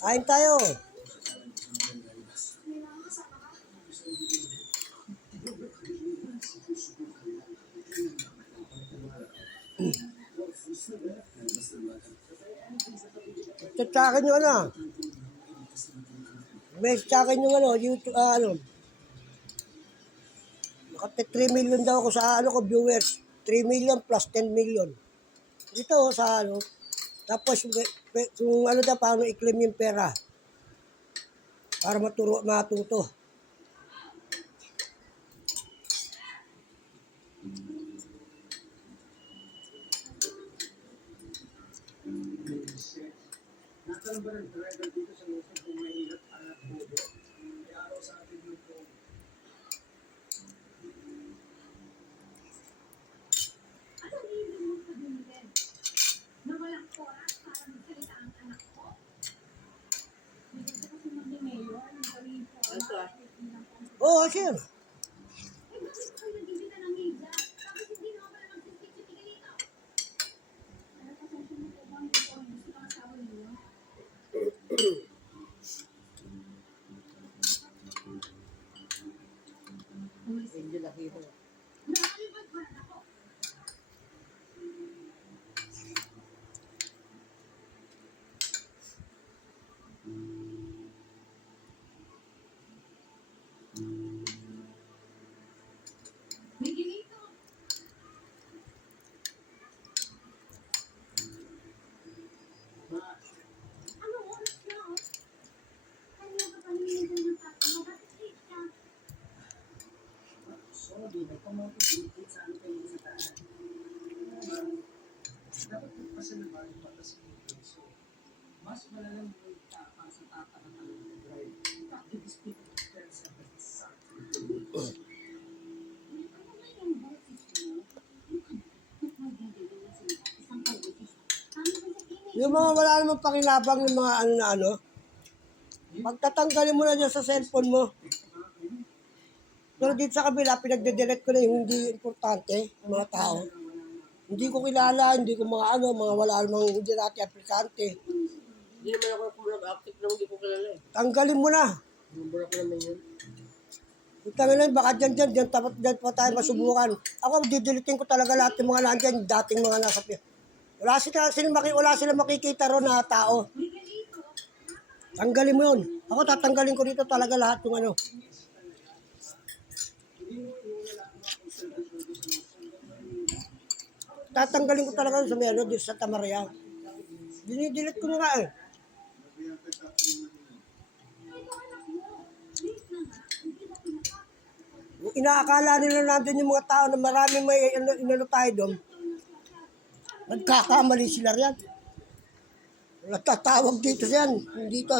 Kain tayo. Tsakin yung ano. May tsakin yung ano, YouTube, Nakapit 3 million daw ako sa ko viewers. 3 million plus 10 million. Dito sa ano. Tapos kung ano daw, paano i-claim yung pera. Para matuto. Nagkaroon ba ng driver dito sa Luzon kung mahirap anak po? May araw sa atin yung po. Ano hindi mo sabihin? Na walang oras para magsalita ang anak ko? Hindi ko kasi mag-mayor, nagawin ko. Oo, sir. Eh, bakit kayo nagbibita ng media? Tapos hindi naman pala mag-CCTV dito. Kaya pasensya mo po bang ito ang gusto ng asawa niyo? Hindi nakita. Nakalibad ba ako? Miguelito! Ano oras na oh? Kanina ka pa nilisan ng papa mo, bakit late ka? Sorry, nagpamotibigit sa amin kayo sa taas. Dapat magpasalamat para sa mga so, mas malalang yung tapa sa tata na talagang drive. Practice people sa pag-isa. Ano nga yung boses mo? Nagmagigil na sila isang pag-boses. Paano ba sa inay? Yung mga wala namang pakilabang ng mga ano na ano. Pagtatanggalin mo na dyan sa cellphone mo. Pero dito sa kabila, pinagde-delete ko na yung hindi importante, mga tao. Hindi ko kilala, hindi ko mga wala namang hindi natin aplikante. Hindi naman ako kumulog-active nang hindi ko kilala eh. Tanggalin mo na. Number ako naman yun. Utangin lang, baka dyan pa tayo masubukan. Ako, didilitin ko talaga lahat ng mga nandyan, dating mga nasa piya. Wala sila makikita ron na tao. Tanggalin mo yun. Ako, tatanggalin ko dito talaga lahat ng ano. Tatanggalin ko talaga sa may ano, dito sa Tamaria. Dinidelete ko na nga eh. Inaakala nila natin yung mga tao na maraming may inano tayo doon. Nagkakamali sila riyan. Nagtatawag dito siyan. Dito